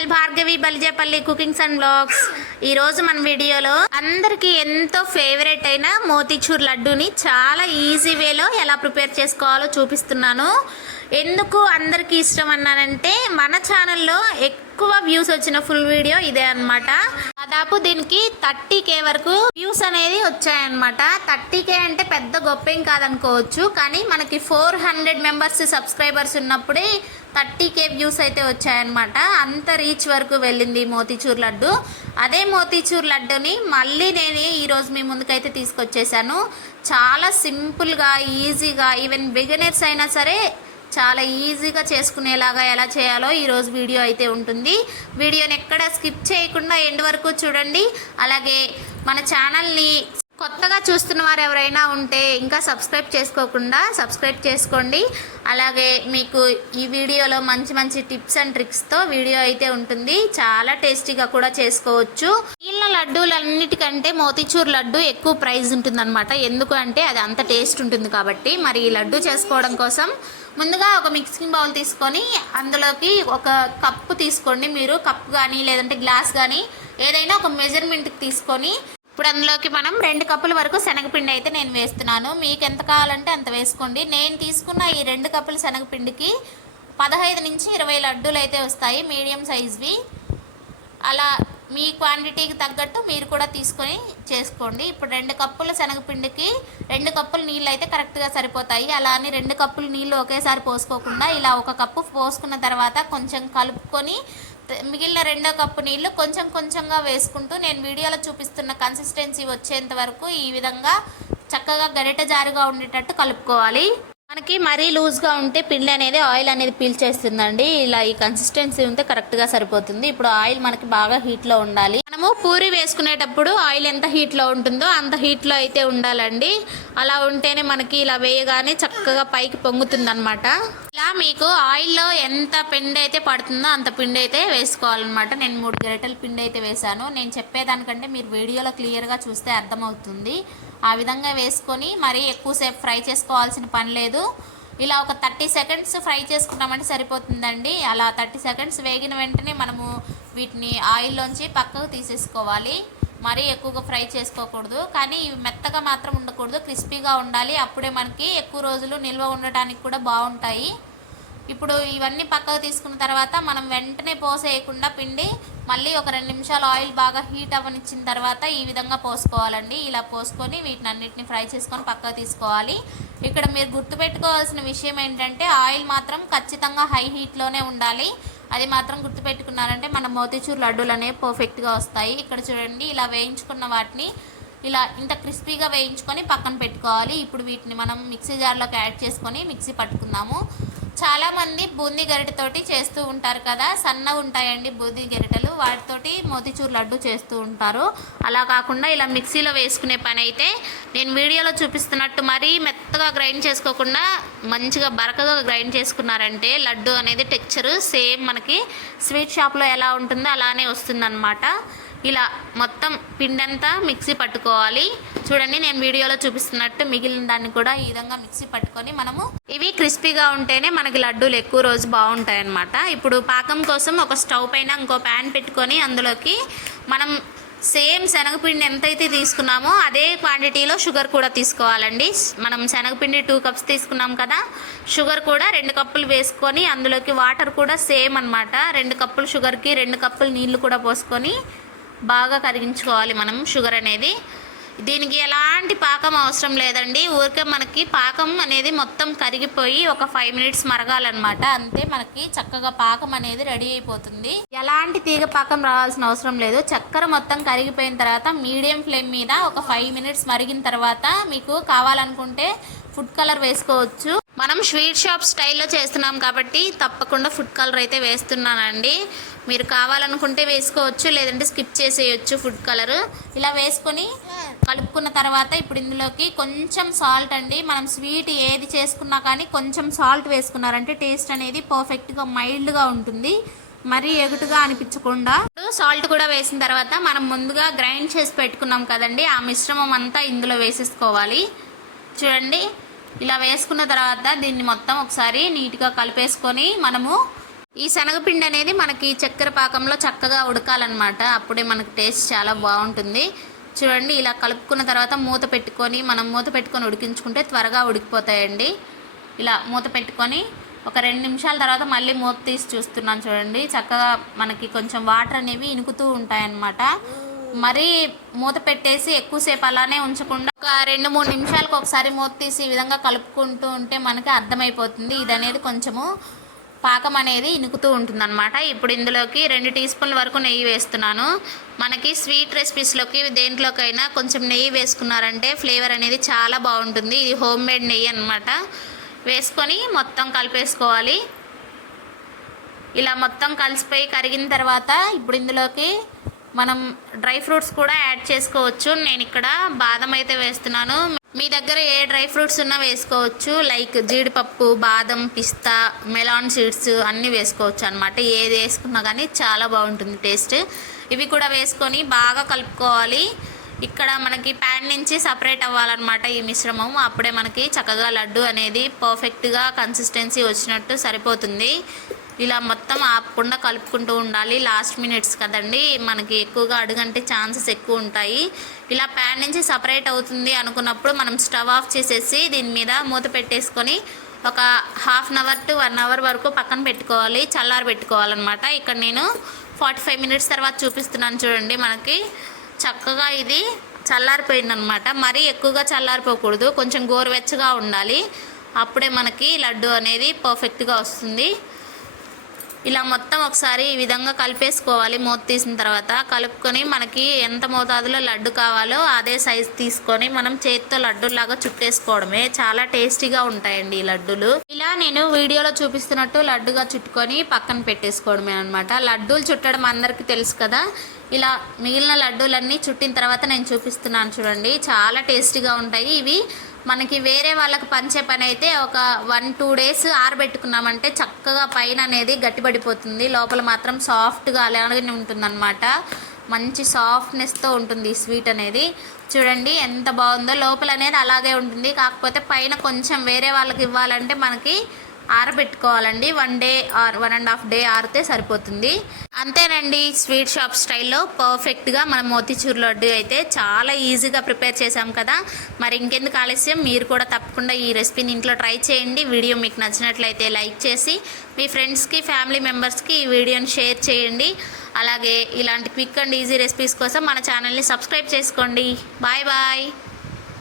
Channel Bhargavi Balijepalli cookings and blogs. ఈ రోజు మన వీడియోలో అందరికీ ఎంతో ఫేవరెట్ అయిన మోతీచూర్ లడ్డూని చాలా ఈజీ వేలో ఎలా ప్రిపేర్ చేసుకోవాలో చూపిస్తున్నాను. ఎందుకు అందరికీ ఇష్టం అన్నానంటే మన ఛానల్లో ఎక్కువ వ్యూస్ వచ్చిన ఫుల్ వీడియో ఇదే అన్నమాట. దాదాపు దీనికి థర్టీ కే వరకు వ్యూస్ అనేది వచ్చాయన్నమాట. థర్టీ కే అంటే పెద్ద గొప్ప ఏం కాదనుకోవచ్చు కానీ మనకి ఫోర్ హండ్రెడ్ మెంబర్స్ సబ్స్క్రైబర్స్ ఉన్నప్పుడే థర్టీ కే వ్యూస్ అయితే వచ్చాయన్నమాట. అంత రీచ్ వరకు వెళ్ళింది మోతీచూర్ లడ్డు. అదే మోతీచూర్ లడ్డుని మళ్ళీ నేను ఈరోజు మీ ముందుకైతే తీసుకొచ్చేసాను. చాలా సింపుల్గా ఈజీగా ఈవెన్ బిగినర్స్ అయినా సరే చాలా ఈజీగా చేసుకునేలాగా ఎలా చేయాలో ఈరోజు వీడియో అయితే ఉంటుంది. వీడియోని ఎక్కడ స్కిప్ చేయకుండా ఎండ్ వరకు చూడండి. అలాగే మన ఛానల్ని కొత్తగా చూస్తున్న వారు ఎవరైనా ఉంటే ఇంకా సబ్స్క్రైబ్ చేసుకోకుండా సబ్స్క్రైబ్ చేసుకోండి. అలాగే మీకు ఈ వీడియోలో మంచి మంచి టిప్స్ అండ్ ట్రిక్స్తో వీడియో అయితే ఉంటుంది. చాలా టేస్టీగా కూడా చేసుకోవచ్చు. వీళ్ళ లడ్డూలన్నిటికంటే మోతీచూర్ లడ్డు ఎక్కువ ప్రైజ్ ఉంటుందన్నమాట. ఎందుకు అంటే అది అంత టేస్ట్ ఉంటుంది కాబట్టి. మరి ఈ లడ్డు చేసుకోవడం కోసం ముందుగా ఒక మిక్సింగ్ బౌల్ తీసుకొని అందులోకి ఒక కప్పు తీసుకోండి. మీరు కప్ కానీ లేదంటే గ్లాస్ కానీ ఏదైనా ఒక మెజర్మెంట్కి తీసుకొని ఇప్పుడు అందులోకి మనం రెండు కప్పుల వరకు శనగపిండి అయితే నేను వేస్తున్నాను. మీకు ఎంత కావాలంటే అంత వేసుకోండి. నేను తీసుకున్న ఈ రెండు కప్పుల శనగపిండికి పదహైదు నుంచి ఇరవై లడ్డూలు అయితే వస్తాయి మీడియం సైజ్వి. అలా మీ క్వాంటిటీకి తగ్గట్టు మీరు కూడా తీసుకొని చేసుకోండి. ఇప్పుడు రెండు కప్పుల శనగపిండికి రెండు కప్పులు నీళ్ళు అయితే కరెక్ట్గా సరిపోతాయి. అలా అని రెండు కప్పులు నీళ్ళు ఒకేసారి పోసుకోకుండా ఇలా ఒక కప్పు పోసుకున్న తర్వాత కొంచెం కలుపుకొని మిగిలిన రెండో కప్పు నీళ్ళు కొంచెం కొంచెంగా వేసుకుంటూ నేను వీడియోలో చూపిస్తున్న కన్సిస్టెన్సీ వచ్చేంత వరకు ఈ విధంగా చక్కగా గరిట జారుగా ఉండేటట్టు కలుపుకోవాలి. మనకి మరీ లూజ్గా ఉంటే పిండి అనేది ఆయిల్ అనేది పీల్చేస్తుందండి. ఇలా ఈ కన్సిస్టెన్సీ ఉంటే కరెక్ట్గా సరిపోతుంది. ఇప్పుడు ఆయిల్ మనకి బాగా హీట్లో ఉండాలి. మనము పూరి వేసుకునేటప్పుడు ఆయిల్ ఎంత హీట్లో ఉంటుందో అంత హీట్లో అయితే ఉండాలండి. అలా ఉంటేనే మనకి ఇలా వేయగానే చక్కగా పైకి పొంగుతుంది ఇలా మీకు ఆయిల్లో ఎంత పిండి అయితే పడుతుందో అంత పిండి అయితే వేసుకోవాలన్నమాట. నేను మూడు గరిటెల పిండి అయితే వేశాను. నేను చెప్పేదానికంటే మీరు వీడియోలో క్లియర్గా చూస్తే అర్థమవుతుంది. ఆ విధంగా వేసుకొని మరీ ఎక్కువసేపు ఫ్రై చేసుకోవాల్సిన పని లేదు. ఇలా ఒక థర్టీ సెకండ్స్ ఫ్రై చేసుకున్నామంటే సరిపోతుందండి. అలా థర్టీ సెకండ్స్ వేగిన వెంటనే మనము వీటిని ఆయిల్లోంచి పక్కకు తీసేసుకోవాలి. మరీ ఎక్కువగా ఫ్రై చేసుకోకూడదు. కానీ ఇవి మెత్తగా మాత్రం ఉండకూడదు. క్రిస్పీగా ఉండాలి. అప్పుడే మనకి ఎక్కువ రోజులు నిల్వ ఉండటానికి కూడా బాగుంటాయి. ఇప్పుడు ఇవన్నీ పక్కకు తీసుకున్న తర్వాత మనం వెంటనే పోసేయకుండా పిండి మళ్ళీ ఒక రెండు నిమిషాలు ఆయిల్ బాగా హీట్ అవ్వనిచ్చిన తర్వాత ఈ విధంగా పోసుకోవాలండి. ఇలా పోసుకొని వీటిని అన్నిటిని ఫ్రై చేసుకొని పక్కకు తీసుకోవాలి. ఇక్కడ మీరు గుర్తుపెట్టుకోవాల్సిన విషయం ఏంటంటే ఆయిల్ మాత్రం ఖచ్చితంగా హై హీట్లోనే ఉండాలి. అది మాత్రం గుర్తుపెట్టుకున్నారంటే మన మోతీచూర్ లడ్డూలు అనేవి పర్ఫెక్ట్గా వస్తాయి. ఇక్కడ చూడండి ఇలా వేయించుకున్న వాటిని ఇలా ఇంత క్రిస్పీగా వేయించుకొని పక్కన పెట్టుకోవాలి. ఇప్పుడు వీటిని మనం మిక్సీ జార్లోకి యాడ్ చేసుకొని మిక్సీ పట్టుకుందాము. చాలామంది బూందీ గరిటెతోటి చేస్తూ ఉంటారు కదా. సన్నగా ఉంటాయండి బూందీ గరిటలు. వాటితోటి మోతిచూర్ లడ్డు చేస్తూ ఉంటారు. అలా కాకుండా ఇలా మిక్సీలో వేసుకునే పని అయితే నేను వీడియోలో చూపిస్తున్నట్టు మరీ మెత్తగా గ్రైండ్ చేసుకోకుండా మంచిగా బరకగా గ్రైండ్ చేసుకున్నారంటే లడ్డు అనేది టెక్చరు సేమ్ మనకి స్వీట్ షాప్లో ఎలా ఉంటుందో అలానే వస్తుందన్నమాట. ఇలా మొత్తం పిండంతా మిక్సీ పట్టుకోవాలి. చూడండి నేను వీడియోలో చూపిస్తున్నట్టు మిగిలిన దాన్ని కూడా ఈ విధంగా మిక్సీ పట్టుకొని మనము ఇవి క్రిస్పీగా ఉంటేనే మనకి లడ్డూలు ఎక్కువ రోజు బాగుంటాయి అన్నమాట ఇప్పుడు పాకం కోసం ఒక స్టవ్ పైన ఇంకో ప్యాన్ పెట్టుకొని అందులోకి మనం సేమ్ శనగపిండి ఎంతైతే తీసుకున్నామో అదే క్వాంటిటీలో షుగర్ కూడా తీసుకోవాలండి. మనం శనగపిండి టూ కప్స్ తీసుకున్నాం కదా షుగర్ కూడా రెండు కప్పులు వేసుకొని అందులోకి వాటర్ కూడా సేమ్ అన్నమాట. రెండు కప్పులు షుగర్కి రెండు కప్పులు నీళ్ళు కూడా పోసుకొని బాగా కరిగించుకోవాలి మనం. షుగర్ అనేది దీనికి ఎలాంటి పాకం అవసరం లేదండి. ఊరికే మనకి పాకం అనేది మొత్తం కరిగిపోయి ఒక ఫైవ్ మినిట్స్ మరగాలన్నమాట. అంతే మనకి చక్కగా పాకం అనేది రెడీ అయిపోతుంది. ఎలాంటి తీగ పాకం రావాల్సిన అవసరం లేదు. చక్కెర మొత్తం కరిగిపోయిన తర్వాత మీడియం ఫ్లేమ్ మీద ఒక ఫైవ్ మినిట్స్ మరిగిన తర్వాత మీకు కావాలనుకుంటే ఫుడ్ కలర్ వేసుకోవచ్చు. మనం స్వీట్ షాప్ స్టైల్లో చేస్తున్నాం కాబట్టి తప్పకుండా ఫుడ్ కలర్ అయితే వేస్తున్నానండి. మీరు కావాలనుకుంటే వేసుకోవచ్చు లేదంటే స్కిప్ చేసేయచ్చు ఫుడ్ కలర్. ఇలా వేసుకొని కలుపుకున్న తర్వాత ఇప్పుడు ఇందులోకి కొంచెం సాల్ట్ అండి. మనం స్వీట్ ఏది చేసుకున్నా కానీ కొంచెం సాల్ట్ వేసుకున్నారంటే టేస్ట్ అనేది పర్ఫెక్ట్గా మైల్డ్గా ఉంటుంది. మరీ ఎగుటుగా అనిపించకుండా. సాల్ట్ కూడా వేసిన తర్వాత మనం ముందుగా గ్రైండ్ చేసి పెట్టుకున్నాం కదండి. ఆ మిశ్రమం అంతా ఇందులో వేసేసుకోవాలి. చూడండి. ఇలా వేసుకున్న తర్వాత దీన్ని మొత్తం ఒకసారి నీట్గా కలిపేసుకొని మనము ఈ శనగపిండి అనేది మనకి చక్కెర పాకంలో చక్కగా ఉడకాలన్నమాట. అప్పుడే మనకి టేస్ట్ చాలా బాగుంటుంది. చూడండి ఇలా కలుపుకున్న తర్వాత మూత పెట్టుకొని మనం మూత పెట్టుకొని ఉడికించుకుంటే త్వరగా ఉడికిపోతాయండి. ఇలా మూత పెట్టుకొని ఒక రెండు నిమిషాల తర్వాత మళ్ళీ మూత తీసి చూస్తున్నాను చూడండి. చక్కగా మనకి కొంచెం వాటర్ అనేవి ఇనుకుతూ ఉంటాయన్నమాట. మరి మూత పెట్టేసి ఎక్కువసేపు అలానే ఉంచకుండా ఒక రెండు మూడు నిమిషాలకు ఒకసారి మూత తీసి ఈ విధంగా కలుపుకుంటూ ఉంటే మనకి అర్థమైపోతుంది. ఇది అనేది కొంచెము పాకం అనేది ఇనుకుతూ ఉంటుందన్నమాట. ఇప్పుడు ఇందులోకి రెండు టీ స్పూన్ల వరకు నెయ్యి వేస్తున్నాను. మనకి స్వీట్ రెసిపీస్లోకి దేంట్లోకైనా కొంచెం నెయ్యి వేసుకున్నారంటే ఫ్లేవర్ అనేది చాలా బాగుంటుంది. ఇది హోమ్ మేడ్ నెయ్యి అనమాట వేసుకొని మొత్తం కలిపేసుకోవాలి. ఇలా మొత్తం కలిసిపోయి కరిగిన తర్వాత ఇప్పుడు ఇందులోకి మనం డ్రై ఫ్రూట్స్ కూడా యాడ్ చేసుకోవచ్చు. నేను ఇక్కడ బాదం అయితే వేస్తున్నాను. మీ దగ్గర ఏ డ్రై ఫ్రూట్స్ ఉన్నా వేసుకోవచ్చు. లైక్ జీడిపప్పు బాదం పిస్తా మెలాన్ సీడ్స్ అన్నీ వేసుకోవచ్చు అనమాట ఏది వేసుకున్నా కానీ చాలా బాగుంటుంది టేస్ట్. ఇవి కూడా వేసుకొని బాగా కలుపుకోవాలి. ఇక్కడ మనకి ప్యాన్ నుంచి సపరేట్ అవ్వాలన్నమాట ఈ మిశ్రమం. అప్పుడే మనకి చక్కగా లడ్డు అనేది పర్ఫెక్ట్గా కన్సిస్టెన్సీ వచ్చినట్టు సరిపోతుంది. ఇలా మొత్తం ఆపకుండా కలుపుకుంటూ ఉండాలి. లాస్ట్ మినిట్స్ కదండి. మనకి ఎక్కువగా అడుగంటే ఛాన్సెస్ ఎక్కువ ఉంటాయి. ఇలా ప్యాన్ నుంచి సపరేట్ అవుతుంది అనుకున్నప్పుడు మనం స్టవ్ ఆఫ్ చేసేసి దీని మీద మూత పెట్టేసుకొని ఒక half an hour to one hour వరకు పక్కన పెట్టుకోవాలి. చల్లారి పెట్టుకోవాలన్నమాట. ఇక్కడ నేను ఫార్టీ ఫైవ్ మినిట్స్ తర్వాత చూపిస్తున్నాను చూడండి మనకి. చక్కగా ఇది చల్లారిపోయిందనమాట మరీ ఎక్కువగా చల్లారిపోకూడదు. కొంచెం గోరువెచ్చగా ఉండాలి. అప్పుడే మనకి లడ్డు అనేది పర్ఫెక్ట్గా వస్తుంది. ఇలా మొత్తం ఒకసారి ఈ విధంగా కలిపేసుకోవాలి. మూత తీసిన తర్వాత కలుపుకొని మనకి ఎంత మోతాదులో లడ్డు కావాలో అదే సైజ్ తీసుకొని మనం చేతితో లడ్డూలాగా చుట్టేసుకోవడమే. చాలా టేస్టీగా ఉంటాయండి ఈ లడ్డూలు. ఇలా నేను వీడియోలో చూపిస్తున్నట్టు లడ్డుగా చుట్టుకొని పక్కన పెట్టేసుకోవడమే అనమాట లడ్డూలు చుట్టడం అందరికీ తెలుసు కదా. ఇలా మిగిలిన లడ్డూలన్నీ చుట్టిన తర్వాత నేను చూపిస్తున్నాను చూడండి. చాలా టేస్టీగా ఉంటాయి. ఇవి మనకి వేరే వాళ్ళకి పంచే పని అయితే ఒక వన్ టూ డేస్ ఆరబెట్టుకున్నామంటే చక్కగా పైన అనేది గట్టిపడిపోతుంది. లోపల మాత్రం సాఫ్ట్గా అలాగే ఉంటుందన్నమాట. మంచి సాఫ్ట్నెస్తో ఉంటుంది ఈ స్వీట్ అనేది. చూడండి ఎంత బాగుందో. లోపల అనేది అలాగే ఉంటుంది. కాకపోతే పైన కొంచెం వేరే వాళ్ళకి ఇవ్వాలంటే మనకి ఆరబెట్టుకోవాలండి. One day or one and half day ఆరితే సరిపోతుంది. అంతేనండి స్వీట్ షాప్ స్టైల్లో పర్ఫెక్ట్గా మన మోతీచూర్ లడ్డు అయితే చాలా ఈజీగా ప్రిపేర్ చేసాం కదా. మరి ఇంకెందుకు ఆలస్యం? మీరు కూడా తప్పకుండా ఈ రెసిపీని ఇంట్లో ట్రై చేయండి. వీడియో మీకు నచ్చినట్లయితే లైక్ చేసి మీ ఫ్రెండ్స్కి ఫ్యామిలీ మెంబర్స్కి ఈ వీడియోని షేర్ చేయండి. అలాగే ఇలాంటి క్విక్ అండ్ ఈజీ రెసిపీస్ కోసం మన ఛానల్ని సబ్స్క్రైబ్ చేసుకోండి. Bye bye